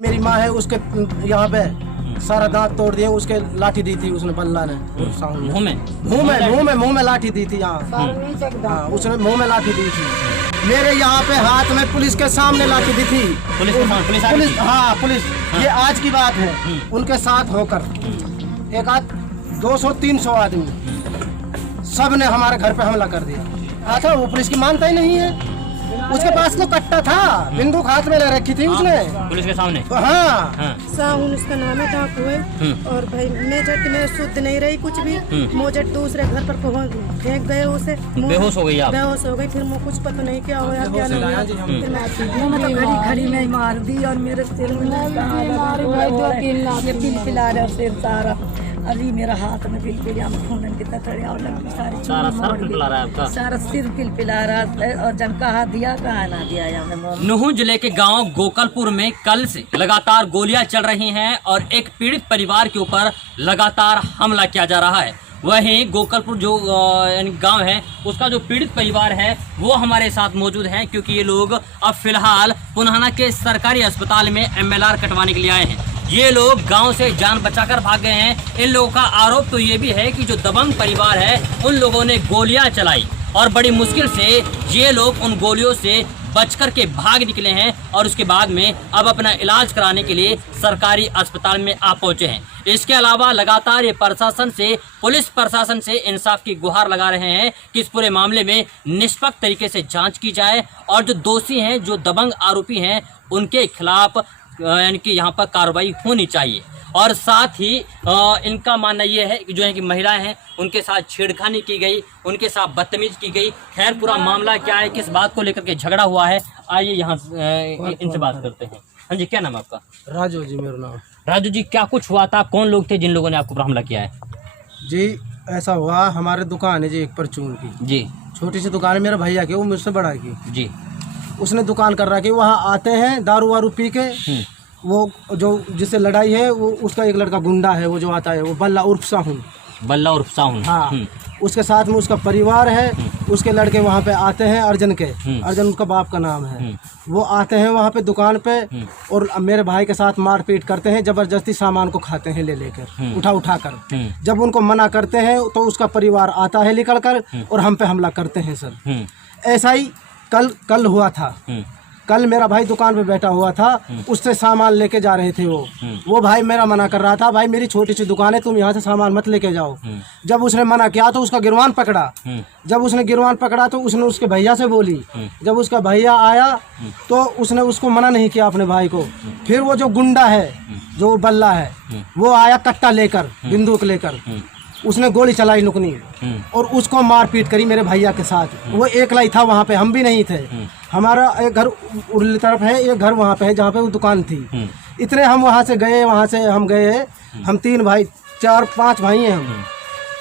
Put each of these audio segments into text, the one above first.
मेरी माँ है, उसके यहाँ पे सारा दांत तोड़ दिए, उसके लाठी दी थी उसने, बल्ला ने मुंह में लाठी दी थी यहाँ। हाँ, उसने मुंह में लाठी दी थी। मेरे यहाँ पे हाथ में पुलिस के सामने लाठी दी थी। पुलिस हाँ, ये आज की बात है। उनके साथ होकर एक आध 200-300 आदमी सब ने हमारे घर पे हमला कर दिया। अच्छा, वो पुलिस की मानता ही नहीं है। उसके पास तो कट्टा था, बंदूक हाथ में ले रखी थी उसने पुलिस के सामने। हाँ, साउन उसका नाम है, डाकू है। और भाई मेजट में शुद्ध नहीं रही कुछ भी। मोजट दूसरे घर पर फेंक गए, उसे बेहोश हो गई। बेहोश हो गई। फिर मुझे कुछ पता नहीं क्या हुआ क्या नहीं हुआ। घड़ी खड़ी में मार दी और मेरे सिर में पिला रहा सिर सारा। अभी मेरा हाथ में पिलपिलिया में खून कितना चढ़ा और सारा सर पिलपिला रहा है आपका। सारा सिर पिलपिला रहा है। और जन कहा दिया कहा ना दिया। नुहू जिले के गांव गोकलपुर में कल से लगातार गोलियां चल रही हैं और एक पीड़ित परिवार के ऊपर लगातार हमला किया जा रहा है। वहीं गोकलपुर जो गांव है उसका जो पीड़ित परिवार है वो हमारे साथ मौजूद है, क्योंकि ये लोग अब फिलहाल पुनाहाना के सरकारी अस्पताल में MLR कटवाने के लिए आए हैं। ये लोग गांव से जान बचाकर भाग गए हैं। इन लोगों का आरोप तो ये भी है कि जो दबंग परिवार है उन लोगों ने गोलियां चलाई और बड़ी मुश्किल से ये लोग उन गोलियों से बचकर के भाग निकले हैं और उसके बाद में अब अपना इलाज कराने के लिए सरकारी अस्पताल में आ पहुंचे हैं। इसके अलावा लगातार ये प्रशासन से, पुलिस प्रशासन से इंसाफ की गुहार लगा रहे हैं कि इस पूरे मामले में निष्पक्ष तरीके से जांच की जाए और जो दोषी हैं, जो दबंग आरोपी हैं, उनके खिलाफ यानी कि यहाँ पर कार्रवाई होनी चाहिए। और साथ ही इनका मानना ये है कि जो है कि महिलाएं हैं उनके साथ छेड़खानी की गई, उनके साथ बदतमीज की गई। खैर, पूरा मामला क्या है, किस बात को लेकर के झगड़ा हुआ है, आइए यहाँ इनसे बात करते हैं। हाँ जी, क्या नाम है आपका? राजू जी मेरा नाम। राजू जी, क्या कुछ हुआ था? कौन लोग थे जिन लोगों ने आपको पर हमला किया है? जी, ऐसा हुआ, हमारे दुकान है जी एक परचून की जी, छोटी सी दुकान है मेरे भैया की, वो मुझसे बड़ा की जी। उसने दुकान कर रखी। वहाँ आते हैं दारू वारू पी के। वो जो जिससे लड़ाई है वो उसका एक लड़का गुंडा है, वो जो आता है वो बल्ला उर्फ साहुन। बल्ला उर्फ साहुन। हाँ, उसके साथ में उसका परिवार है। उसके लड़के वहाँ पे आते हैं, अर्जन के, अर्जन उसका बाप का नाम है। वो आते हैं वहाँ पे दुकान पे और मेरे भाई के साथ मारपीट करते हैं, जबरदस्ती सामान को खाते हैं ले लेकर, उठा कर। जब उनको मना करते हैं तो उसका परिवार आता है निकल कर और हम पे हमला करते हैं सर। ऐसा ही कल हुआ था। कल मेरा भाई दुकान पे बैठा हुआ था, उससे सामान लेके जा रहे थे। वो भाई मेरा मना कर रहा था, भाई मेरी छोटी सी दुकान है, तुम यहाँ से सामान मत लेके जाओ। जब उसने मना किया तो उसका गिरवान पकड़ा। जब उसने गिरवान पकड़ा तो उसने उसके भैया से बोली। जब उसका भैया आया तो उसने उसको मना नहीं किया अपने भाई को। फिर वो जो गुंडा है, जो बल्ला है, वो आया कट्टा लेकर, बंदूक लेकर, उसने गोली चलाई नुकनी और उसको मारपीट करी मेरे भैया के साथ। वो एकला ही था वहाँ पे, हम भी नहीं थे। हमारा एक घर उरली तरफ है, एक घर वहाँ पे है जहाँ पे वो दुकान थी। इतने हम वहाँ से हम गए, हम 3 भाई 4-5 भाई हैं।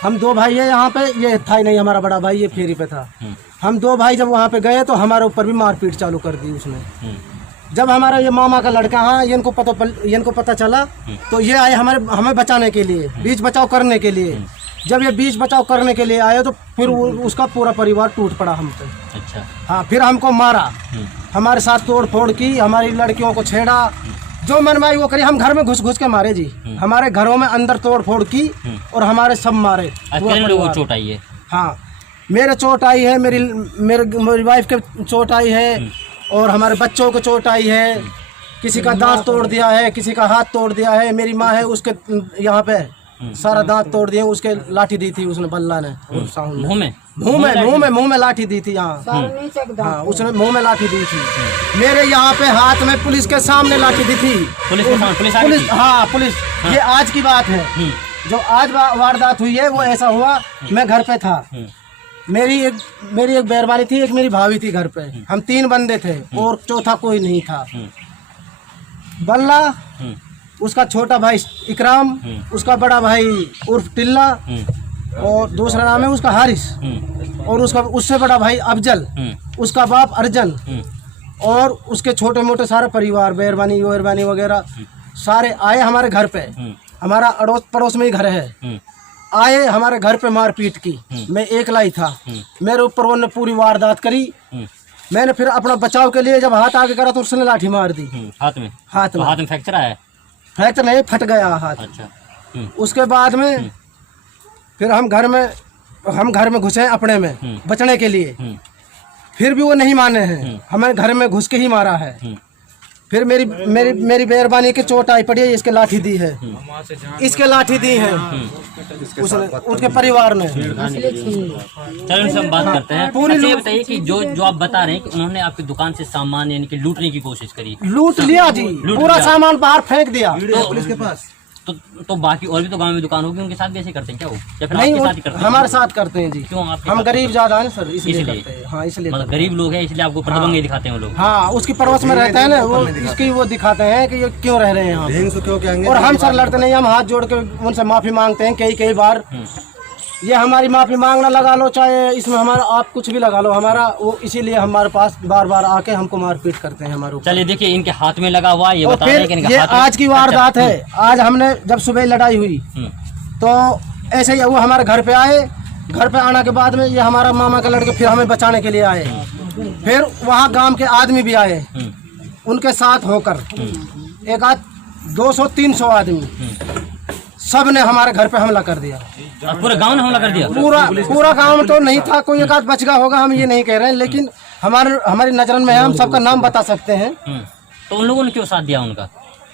हम 2 भाई है यहाँ पे, ये था ही नहीं हमारा बड़ा भाई, ये फेरी पे था। हम 2 भाई जब वहाँ पे गए तो हमारे ऊपर भी मारपीट चालू कर दी उसने। जब हमारा ये मामा का लड़का, हाँ, इनको पता चला तो ये आए हमें बचाने के लिए, बीच बचाव करने के लिए। जब ये बीच बचाव करने के लिए आए तो फिर उसका पूरा परिवार टूट पड़ा हम पे। अच्छा। हाँ, फिर हमको मारा, हमारे साथ तोड़ फोड़ की, हमारी लड़कियों को छेड़ा, जो मनमाई वो करी। हम घर में घुस के मारे जी, हमारे घरों में अंदर तोड़ फोड़ की और हमारे सब मारे। चोट आई है? हाँ, मेरे चोट आई है, मेरी वाइफ के चोट आई है और हमारे बच्चों को चोट आई है। किसी का दांत तोड़ दिया है, किसी का हाथ तोड़ दिया है। मेरी माँ है, उसके यहाँ पे सारा दांत तोड़ दिए, उसके लाठी दी थी उसने, बल्ला ने, मुंह में लाठी दी थी यहाँ। हाँ, उसने मुंह में लाठी दी थी। मेरे यहाँ पे हाथ में पुलिस के सामने लाठी दी थी। पुलिस हाँ, पुलिस। ये आज की बात है, जो आज वारदात हुई है वो ऐसा हुआ। मैं घर पे था, मेरी एक बहरबानी थी, एक मेरी भाभी थी घर पे। हम 3 बंदे थे और चौथा कोई नहीं था। बल्ला, उसका छोटा भाई इकराम, उसका बड़ा भाई उर्फ टिल्ला और दूसरा नाम है उसका हारिस, और उससे बड़ा भाई अफजल, उसका बाप अर्जन और उसके छोटे मोटे सारे परिवार, बहरबानी वगैरह सारे आए हमारे घर पे। हमारा अड़ोस पड़ोस में ही घर है। आए हमारे घर पे मारपीट की। मैं एकला ही था, मेरे ऊपर उन्होंने पूरी वारदात करी। मैंने फिर अपना बचाव के लिए जब हाथ आगे करा तो उसने लाठी मार दी हाथ में। हाथ तो में। हाथ में फ्रैक्चर आया है? फ्रैक्चर नहीं, फट गया हाथ। अच्छा। उसके बाद में फिर हम घर में घुसे अपने में बचने के लिए। फिर भी वो नहीं माने हैं, हमें घर में घुस के ही मारा है। फिर मेरी मेहरबानी की चोट आई पड़ी है, इसके लाठी दी है, इसके लाठी दी है उसने, उसके परिवार ने। चलो उनसे हम बात करते हैं। अच्छा, ये बताइए कि जो आप बता रहे हैं कि उन्होंने आपकी दुकान से सामान यानी कि लूटने की कोशिश करी। लूट लिया जी, पूरा सामान बाहर फेंक दिया पुलिस के पास। तो बाकी और भी तो गांव में दुकान होगी, उनके साथ भी ऐसे करते हैं क्या वो, या फिर नहीं? आपके साथ ही करते हैं? हमारे साथ करते हैं जी। क्यों? आपके हम साथ? गरीब ज्यादा है सर, इसलिए इसलिए? करते हैं। हाँ, इसलिए मतलब गरीब लोग हैं इसलिए आपको प्रतिबंध दिखाते हैं वो लोग। हाँ, उसकी परवश में रहते हैं ना वो, इसकी वो दिखाते हैं कि ये क्यों रह रहे हैं यहाँ। और हम सर लड़ते नहीं, हम हाथ जोड़ के उनसे माफी मांगते हैं कई बार। ये हमारी माफी मांगना लगा लो, चाहे इसमें हमारा आप कुछ भी लगा लो हमारा, वो इसीलिए हमारे पास बार बार आके हमको मारपीट करते हैं हमारे ऊपर। चलिए देखिए, इनके हाथ में लगा हुआ है, ये और बता रहे हैं कि फिर इनके ये हाथ में। आज की वारदात है। आज हमने जब सुबह लड़ाई हुई तो ऐसे ही वो हमारे घर पे आए। घर पे आने के बाद में ये हमारा मामा का लड़के फिर हमें बचाने के लिए आए। फिर वहाँ गांव के आदमी भी आए, उनके साथ होकर एक आध 200-300 आदमी सब ने हमारे घर पे हमला कर दिया। और पूरे गांव ने हमला कर दिया? पूरा गांव तो नहीं था, कोई एक आध बच गया होगा, हम ये नहीं कह रहे हैं, लेकिन हमारी नजर में है, हम सबका नाम बता सकते हैं। तो उन लोगों ने क्यों साथ दिया उनका?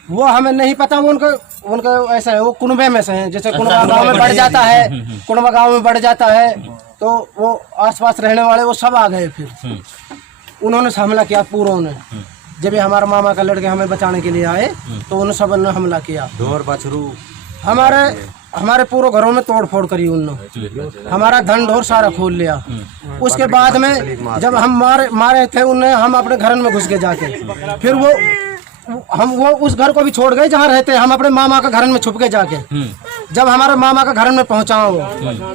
वो हमें नहीं पता, वो उनका ऐसा है, वो कुनबे में से हैं। जैसे कुनबा गांव में बढ़ जाता है, कुनबा गांव में बढ़ जाता है तो वो आसपास रहने वाले वो सब आ गए। फिर उन्होंने हमला किया पूरों ने। जब ये हमारा मामा का लड़के हमें बचाने के लिए आए तो उन सब ने हमला किया। ढोर बछरू हमारे पूरे घरों में तोड़ फोड़ करी उन्होंने, हमारा धन ढोर सारा खोल लिया। उसके बाद में जब हम मारे थे उन्हें, हम अपने घर में घुस के जाके फिर वो उस घर को भी छोड़ गए जहाँ रहते। हम अपने मामा का घर में छुप के जाके जब हमारे मामा का घर में पहुँचा वो,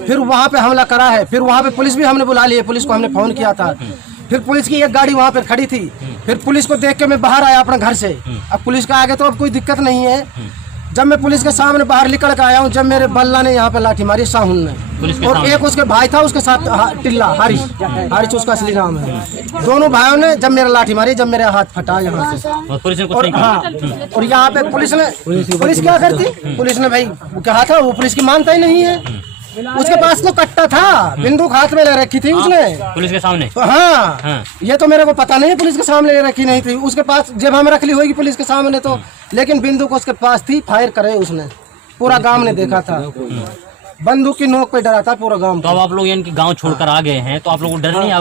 फिर वहाँ पे हमला करा है। फिर वहाँ पे पुलिस भी हमने बुला ली है, पुलिस को हमने फोन किया था। फिर पुलिस की एक गाड़ी वहाँ पे खड़ी थी। फिर पुलिस को देख के मैं बाहर आया अपने घर से। अब पुलिस का आगे तो अब कोई दिक्कत नहीं है। जब मैं पुलिस के सामने बाहर निकल के आया हूँ, जब मेरे बल्ला ने यहाँ पे लाठी मारी साहुन ने, और एक उसके भाई था उसके साथ टिल्ला हारिश उसका असली नाम है। दोनों भाइयों ने जब मेरा लाठी मारी, जब मेरे हाथ फटा यहाँ से। और हाँ, और यहाँ पे पुलिस क्या करती? पुलिस ने भाई कहा था, वो पुलिस की मानता ही नहीं है। उसके पास तो कट्टा था, बंदूक हाथ में ले रखी थी उसने पुलिस के सामने। तो हाँ, ये तो मेरे को पता नहीं है, पुलिस के सामने ले रखी नहीं थी उसके पास। जब हम रख ली होगी पुलिस के सामने तो, लेकिन बंदूक उसके पास थी, फायर करे उसने। पूरा गांव ने देखा था, बंदूक की नोक पे डरा था पूरा गांव। तो अब आप लोग यानी कि गांव छोड़कर आ गए हैं, तो आप लोगों को डर नहीं?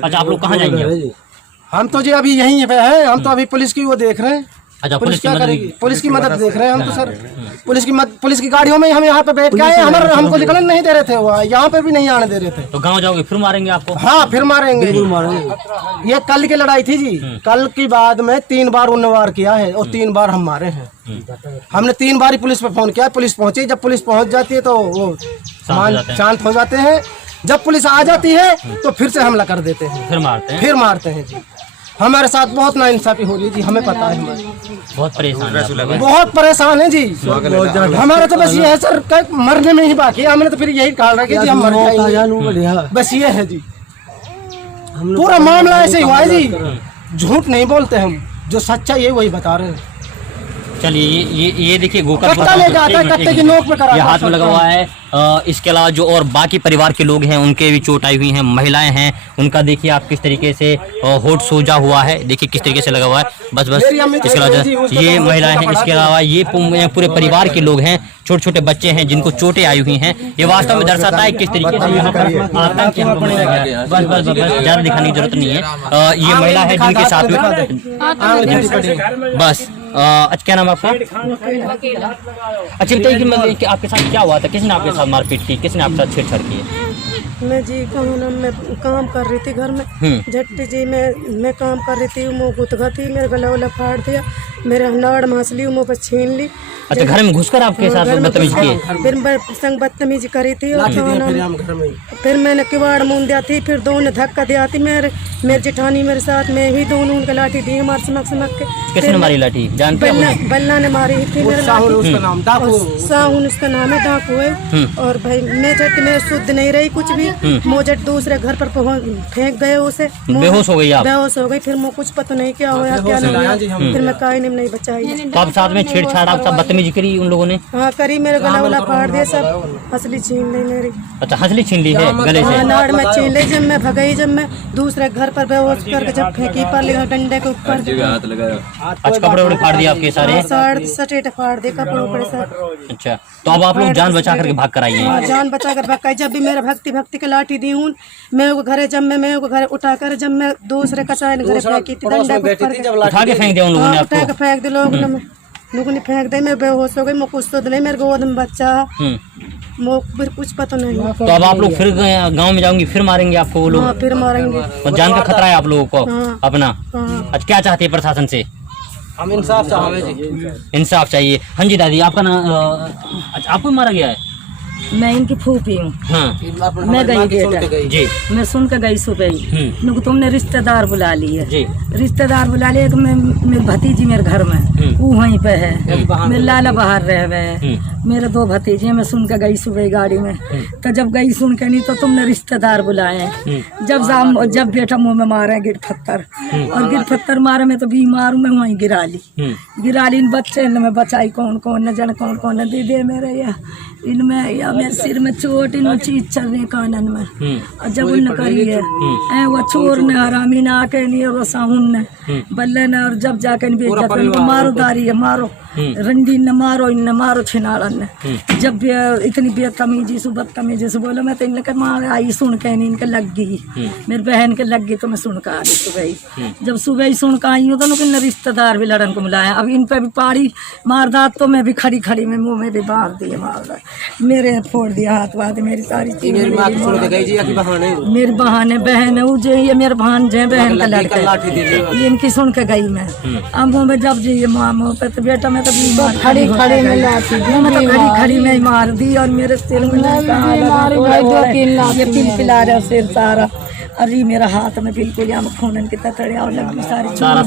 अच्छा, आप लोग कहाँ जाएंगे? हम तो जी अभी यहीं पे हैं, हम तो अभी पुलिस की वो देख रहे हैं। अच्छा, पुलिस क्या करेगी? पुलिस की मदद देख रहे हैं हम तो सर। पुलिस की गाड़ियों में हम यहाँ पे बैठ के आए, हमको निकलने नहीं दे रहे थे, वो यहाँ पे भी नहीं आने दे रहे थे। तो गांव जाओगे फिर मारेंगे आपको? हाँ, फिर मारेंगे। ये कल की लड़ाई थी जी। कल की बाद में 3 बार उन्होंने वार किया है और 3 बार हम मारे हैं। हमने 3 बार ही पुलिस पे फोन किया, पुलिस पहुंची। जब पुलिस पहुंच जाती है तो वो शांत हो जाते हैं। जब पुलिस आ जाती है तो फिर से हमला कर देते हैं, फिर मारते हैं जी। हमारे साथ बहुत नाइंसाफी हो रही है जी, हमें पता है। बहुत परेशान है जी। हमारा तो बस ये है सर, मरने में ही बाकी है। हमने तो फिर यही कहा कि जी हम मर जाएंगे, बस ये है जी। पूरा मामला ऐसे ही हुआ है जी, झूठ नहीं बोलते हम, जो सच्चा ये वही बता रहे हैं। चलिए ये देखिए गोकलपुर कट्टा ले जाता है, कट्टे की नोक पे करा, ये हाथ में लगा हुआ है। इसके अलावा जो और बाकी परिवार के लोग हैं उनके भी चोट आई हुई हैं, महिलाएं हैं, उनका देखिए आप किस तरीके से होठ सोजा हुआ है, देखिए किस तरीके से लगा हुआ है। बस इसके अलावा ये महिलाएं हैं, इसके अलावा ये पूरे परिवार के लोग हैं, छोटे छोटे बच्चे हैं जिनको चोटें आई हुई हैं। ये वास्तव में दर्शाता है किस तरीके से यहाँ पर आतंक यहाँ पर मनाया गया है। बस ज्यादा दिखाने की जरूरत नहीं है। ये महिला है जिनके साथ में बस अच्छा, क्या नाम है आपका? अच्छा बताइए कि मतलब कि आपके साथ क्या हुआ था, किसने आपके साथ मारपीट की, किसने आपके साथ छेड़छाड़ की है? मैं जी मैं काम कर रही थी घर में, झट्टी जी मैं काम कर रही थी, मुँह गुतगा थी, मेरा गला वाला फाड़ दिया, मेरे नाड़ मांस ली, मुँह पर छीन ली। अच्छा, घर में घुसकर आपके साथ बदतमीजी की? फिर संग बदतमीजी करी थी और फिर मैंने किवाड़ मूंद दिया थी, फिर दोनों धक्का दिया थी। मेरे जेठानी मेरे साथ में ही दोनों उनके लाठी दी हमारे समक के। किसने मारी लाठी जानते हैं? बल्ला ने मारी थी मेरे साहुन उसका नाम है, डाकू है। और भाई मैं शुद्ध नहीं रही कुछ भी, थी, मुझे दूसरे घर पर फेंक गए उसे, बेहोश हो गई आप? बेहोश हो गई। फिर मुझे कुछ पता नहीं क्या हुआ क्या नहीं हुआ, फिर मैं काई नहीं बचाई। तो आप साथ में छेड़छाड़ आप सब बदतमीजी करी उन लोगों ने? हाँ करी, मेरे गला वाला फाड़ दिया, सब हंसली छीन ली मेरी। अच्छा, हंसली छीन ली है गले से? नाड़ में छीन ली। जब मैं भगई, जब मैं दूसरे घर पर बेहोश करके जब फेंकी पर लिया डंडे के ऊपर, अच्छा, कपड़े वपड़े फाड़ दिए आपके सारे? साड़ सटेट फाड़ दिए कपड़ों पर सब। अच्छा, तो अब आप लोग जान बचा करके भाग कर आई हैं? हाँ, जान बचा कर भगाई। जब भी मेरा भक्ति के लाठी दी हूँ मैं वो घरे, जब मैं वो घरे उठा कर, जब मैं दूसरे कचाए घरे फेंकी थी डंडे के ऊपर, उठा के फेंक दिया उन लोगों ने आपको? उठा के फेंक दिए लोगों ने फेंक दे। मैं बेहोश हो गई, मैं कुछ तो नहीं, मेरे गोद में बच्चा, फिर कुछ पता नहीं। तो अब आप लोग फिर गांव में जाऊंगी, फिर मारेंगे आपको वो लोग? हाँ, फिर मारेंगे। तो जान का खतरा है आप लोगों को? हाँ। अपना? हाँ। अच्छा, क्या चाहते हैं प्रशासन से? हम इंसाफ चाहेंगे। इंसाफ चाहिए। हाँ जी दादी, आपका नाम? अच्छा, आपको मारा गया है? मैं इनकी फूफी हूँ। हाँ मैं गई बेटा जी, मैं सुन के गई सुबह ही, नुक तुमने रिश्तेदार बुला लिए जी। रिश्तेदार बुला लिए कि मैं मेरी भतीजी मेरे घर में वो वहीं पे है, मेरे लाला बाहर रह गए, मेरे 2 भतीजे। मैं सुन के गई सुबह गाड़ी में, तो जब गई सुन के नहीं तो तुमने रिश्तेदार बुलाए। जब बेटा मुँह में मारे गिर पत्थर, और गिर पत्थर मारे में तो बीमार मैं वहीं गिरा ली। इन बच्चे में बचाई कौन कौन न जन कौन कौन न दीदे मेरे इनमें या मेरे सिर में चोट, इन चीज चल रही कानन में। और जब उन करी है वो चोर ने हरामी ने आके नहीं, वो साहुन ने बल्ले ने, और जब जाके बेइज्जत मारो दारी है, मारो रंडी ने मारो, इन मारो छिनाड़न ने। जब इतनी बेतमीजी से बदतमीजी से बोला, मैं तो इनके मार आई सुन के नहीं, इनके लग गई, मेरी बहन के लग गई, तो मैं सुन के आ गई सुबह ही। जब सुबह ही सुन के आई हूँ तो इन रिश्तेदार भी लड़न को मिलाया। अब इन पे भी पाड़ी मारदात, तो मैं भी खड़ी खड़ी में मुँह में भी मार दिए, मार मेरे फोड़ दिया हाथ वाथ, मेरी सारी चीज। मेरी बहाने बहन है, जो ये मेरे भांजे बहन का लड़का, इनकी सुन के गई मैं। अब मुँह में जब जी माँ मुँह पे, तो बेटा मैं तो खड़ी खड़ी में लाती, मैं तो खड़ी खड़ी में मार दी, और मेरे सिर में ये पिलपिला रहा सिर सारा। अरे मेरा हाथ में बिल्कुल यहाँ खून की ततड़िया और लगी सारी, सारा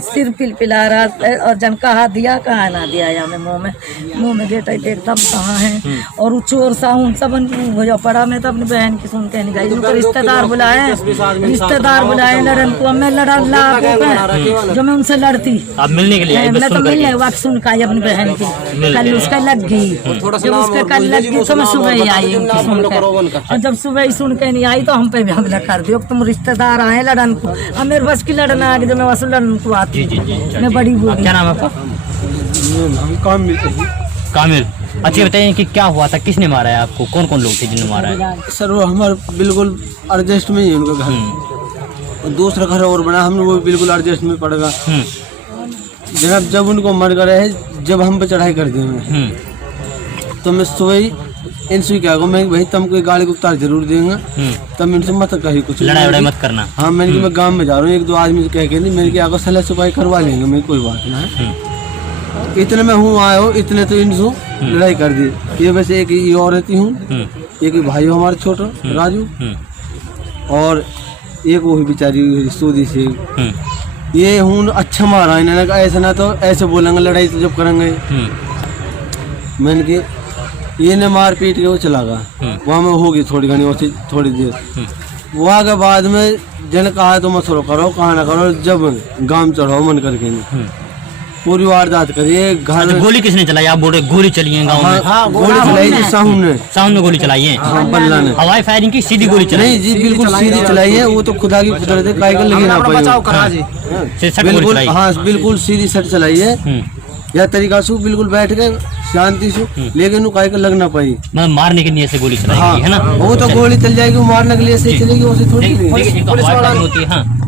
सिर पिलपिला रहा है। और जन कहा दिया कहा ना दिया, यहाँ में मुँह में बेटा एकदम कहाँ है। और वो चोर साहून सब हो पड़ा। मैं तो अपनी बहन की सुन के नहीं गई, उनको रिश्तेदार बुलाए लड़न को। मैं लड़ा जो मैं उनसे लड़ती, मैं तो मिलने वक्त सुन का अपनी बहन की, कल उसका लग गई, जब उसका कल लग गई तो मैं सुबह ही आई उनकी सुन के। और जब सुबह ही सुन के नहीं आई तो हम पे भी हमला कर दियो, तुम रिश्तेदार आए लड़न को। अब मेरे बस की लड़ना आ गई, जब मैं वसूल लड़न को आती, मैं बड़ी बुरी। क्या नाम है आपका? कामिल। अच्छा बताइए कि क्या हुआ था, किसने मारा है आपको, कौन कौन लोग थे जिन्होंने मारा है? सर वो हमारे बिल्कुल एडजस्ट में ही है उनका घर, दूसरा घर और बना, हम वो बिल्कुल एडजस्ट में पड़ेगा। जब उनको मर गए, जब हम पे चढ़ाई कर दिए, तो मैं सुबह ही इनसे क्या कहूँ, मैं भाई तुमको गाड़ी को उतार जरूर देंगे, तब इनसे मत कही कुछ, लड़ाई वड़ाई मत करना। हाँ मैंने कि मैं गांव में जा रहा हूँ, 1-2 आदमी कह के नहीं, मैंने कि आगे सलाह सुपाई करवा लेंगे, मैं कोई बात ना है। इतने में हूँ आया हूँ, इतने तो इनसे लड़ाई कर दी। ये वैसे एक ये औरत ही हूँ, एक भाई हो हमारे छोटा राजू, और एक वो भी बेचारी सूदी से। ये हूँ अच्छा मारा इन्होंने, ऐसा ना तो ऐसे बोलेंगे, लड़ाई तो जब करेंगे। मैंने कि ये ने मार पीट के वो चला गया, वहाँ में होगी थोड़ी घनी और थोड़ी देर। वहाँ के बाद में जन कहा तो मसलो करो, कहा ना करो, जब गांव चढ़ाओ मन करके नहीं, पूरी वारदात करिए। घर गोली किसने चलाई? आप बोल रहे गोली चली है गाँव में? हाँ, गोली चलाई थी साहून ने गोली चलाई है। हाँ, बल्ला ने हवाई फायरिंग की, सीधी गोली चलाई? नहीं जी, बिल्कुल सीधी चलाई है, वो तो खुदा की कुदरत है, काहे का लगी ना पाई, बिल्कुल। हाँ बिल्कुल सीधी सट चलाई है, या तरीका से बिल्कुल बैठ के शांति से, लेकिन काहे का लग ना पाई, मारने के लिए से गोली चलाई है ना। वो तो गोली चल जाएगी, वो मारने के लिए से चलेगी, उसे थोड़ी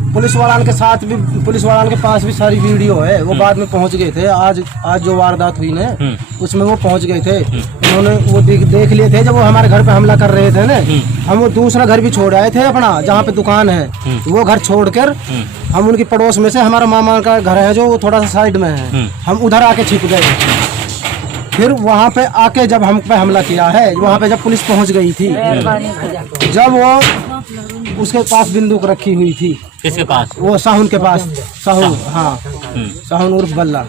पुलिस वाला के साथ भी, पुलिस वाला के पास भी सारी वीडियो है। वो बाद में पहुंच गए थे, आज जो वारदात हुई ना उसमें वो पहुंच गए थे। उन्होंने वो देख लिए थे जब वो हमारे घर पे हमला कर रहे थे ना। हम वो दूसरा घर भी छोड़ आए थे अपना, जहाँ पे दुकान है, वो घर छोड़कर हम उनकी पड़ोस में से, हमारा मामा का घर है जो वो थोड़ा सा साइड में है, हम उधर आके छिप गए। फिर वहाँ पे आके जब हम पे हमला किया है, वहाँ पे जब पुलिस पहुँच गई थी, जब वो उसके पास बंदूक रखी हुई थी। किसके पास? वो साहुन के पास, साहुन, हाँ साहुन उर्फ बल्ला,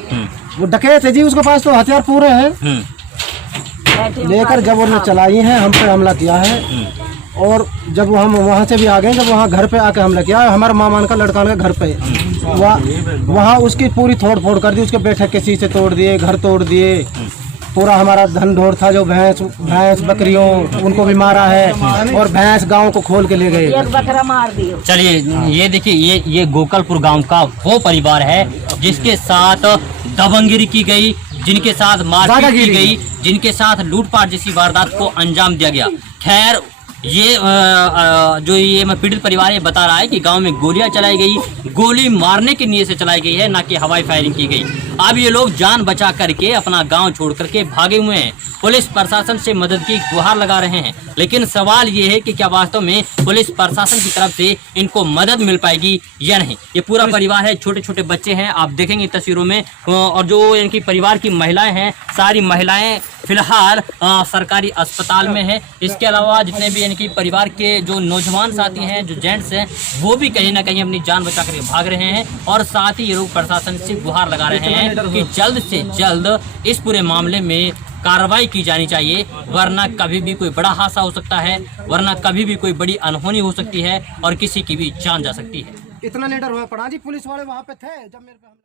वो डकैत है जी, उसके पास तो हथियार पूरे हैं। लेकर जब उन्होंने चलाई है, हम पे हमला किया है, और जब हम वहाँ से भी आ गए, जब वहाँ घर पे आके हमला किया, हमारा मामान का लड़का के घर पे वहाँ उसकी पूरी तोड़ फोड़ कर दी, उसके बैठक के शीशे तोड़ दिए, घर तोड़ दिए, पूरा हमारा धन ढोर था जो भैंस बकरियों उनको भी मारा है और भैंस गांव को खोल के ले गए। एक बकरा मार दियो। चलिए ये देखिए, ये गोकलपुर गांव का वो परिवार है जिसके साथ दबंगिरी की गई, जिनके साथ मारपीट की गई, जिनके साथ लूटपाट जैसी वारदात को अंजाम दिया गया। खैर ये जो ये पीड़ित परिवार ये बता रहा है कि गांव में गोलियां चलाई गई, गोली मारने की नीयत से चलाई गई है, ना कि हवाई फायरिंग की गई। अब ये लोग जान बचा करके अपना गांव छोड़ करके भागे हुए हैं। पुलिस प्रशासन से मदद की गुहार लगा रहे हैं, लेकिन सवाल ये है कि क्या वास्तव में पुलिस प्रशासन की तरफ से इनको मदद मिल पाएगी या नहीं। ये पूरा परिवार है, छोटे छोटे बच्चे हैं, आप देखेंगे तस्वीरों में। और जो इनकी परिवार की महिलाएं हैं, सारी महिलाएं फिलहाल सरकारी अस्पताल में है। इसके अलावा जितने भी इनकी परिवार के जो नौजवान साथी हैं, जो जेंट्स हैं, वो भी कहीं ना कहीं अपनी जान बचा कर भाग रहे हैं। और साथ ही ये लोग प्रशासन से गुहार लगा रहे हैं कि जल्द से जल्द इस पूरे मामले में कार्रवाई की जानी चाहिए, वरना कभी भी कोई बड़ा हादसा हो सकता है, वरना कभी भी कोई बड़ी अनहोनी हो सकती है और किसी की भी जान जा सकती है। इतना निडर हुआ पड़ा जी, पुलिस वाले वहाँ पे थे जब मेरे पे